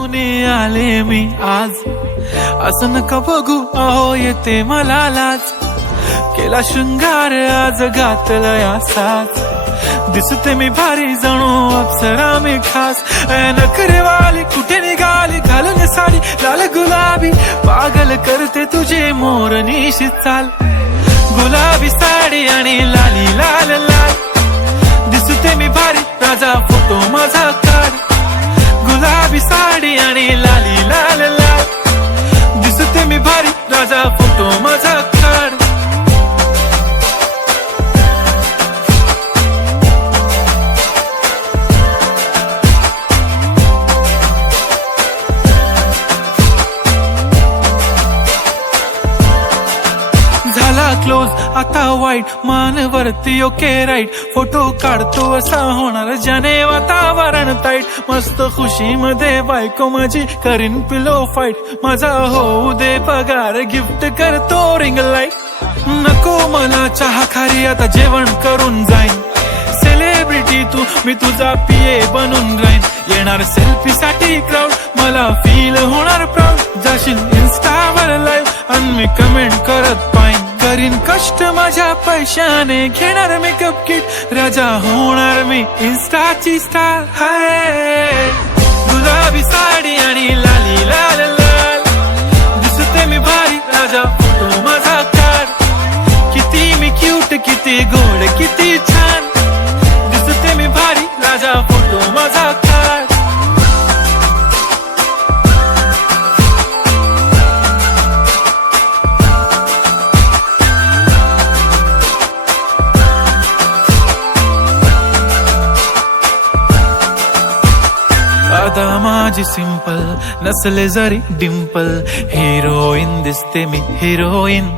सजूने आले मी आज, असं नका बघू अहो येते मला लाज. केला शृंगार आज घातलाय असाच, दिसते मी भारी जणू अप्सरा मी खास. नखरेवाली कुठे निघाली घालून साडी लाल गुलाबी, पागल करते तुझे मोरनीशी चाल. गुलाबी साडी आणि लाली लाल लाल, दिसते मी भारी राजा फोटो माझा काढ. गुलाबी साडी आणि लाली लाल लाल, दिसते मी भारी राजा फोटो माझा काढ. झाला क्लोज आता वाईट, मान वरती ओके राईट. फोटो काढतो असा होणार ज्याने वातावरण ताईट. मस्त खुशी मध्ये बायको माझी करीन पिलो फाईट. माझा होऊ दे पगार गिफ्ट करतो रिंग लाईट. नको मला चहा खारी आता जेवण करून जाईन. सेलिब्रिटी तू मी तुझा पिये बनून राहीन. येणार सेल्फी साठी क्राऊड मला फील होणार प्राऊड. जाशील इन्स्टावर लाईव्ह आणि मी कमेंट करत पाईन. करीन कष्ट माझ्या पैशाने घेणार मेकअप किट. राजा होणार मी इन्स्टाची स्टार. हाय गुलाबी साडी आणि लाली लाल लाल, दिसते मी भारी राजा फोटो माझा काढ. किती मी क्यूट किती गोड किती छान, दिसते मी भारी राजा फोटो माझा काढ. आता माझी सिंपल नसले जरी डिंपल, हिरोईन दिसते मी हिरोईन.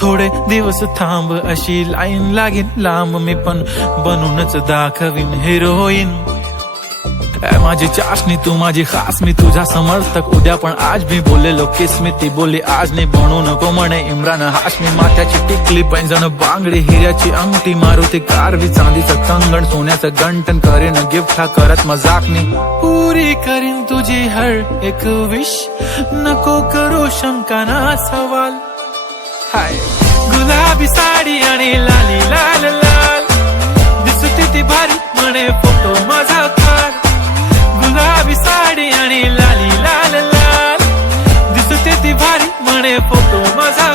थोडे दिवस थांब अशी लाईन लागेल लांब, मी पण बनूनच दाखवीन हिरोईन. माझी चाशनी तू माझी खास, मी तुझा समर्थक उद्या पण आज मी बोललेलो किस मी. ती बोलली आज नाही बनू नको म्हणे इम्रान हाशमी. माथ्याची टिकली पैंजण बांगडी हिऱ्याची अंगठी, मारुती कारवी चांदीचं कंगण सोन्याचं गंटन. करीन गिफ्ट हा करत मजाकनी, पुरी करीन तुझी हर एक विश. नको करू शंका ना सवाल. हाय गुलाबी साडी आणि लाली लाल लाल, दिसते ती भारी म्हणे फोटो माझा काढ. गुलाबी साडी आणि लाली लाल लाल, दिसते ती भारी म्हणे फोटो माझा